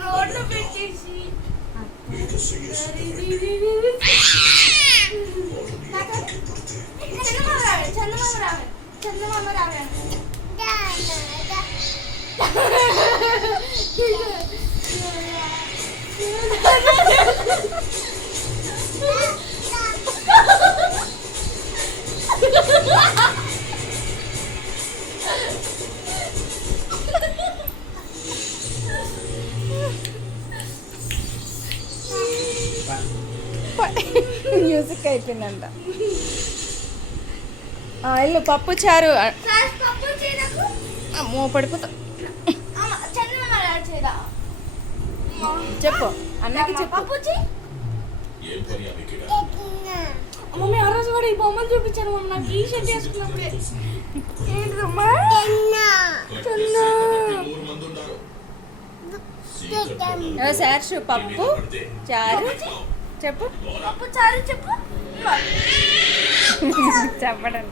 రోడ్లో పెట్టేసి చందమామ రావే మ్యూజిక్ అయిపోయిందంట. ఇల్లు పప్పు చారు. అమ్మో పడిపోతా. చెప్పు అన్నకి చెప్పు. మమ్మీ ఆ రోజు కూడా ఈ బొమ్మలు చూపించాను మమ్మీ నాకు ఈ షర్ట్ వేసుకున్నప్పుడే. ఏంటమ్మా సార్ పప్పు చారు చెప్పు. పప్పు చారు చెప్పు. చెప్పడం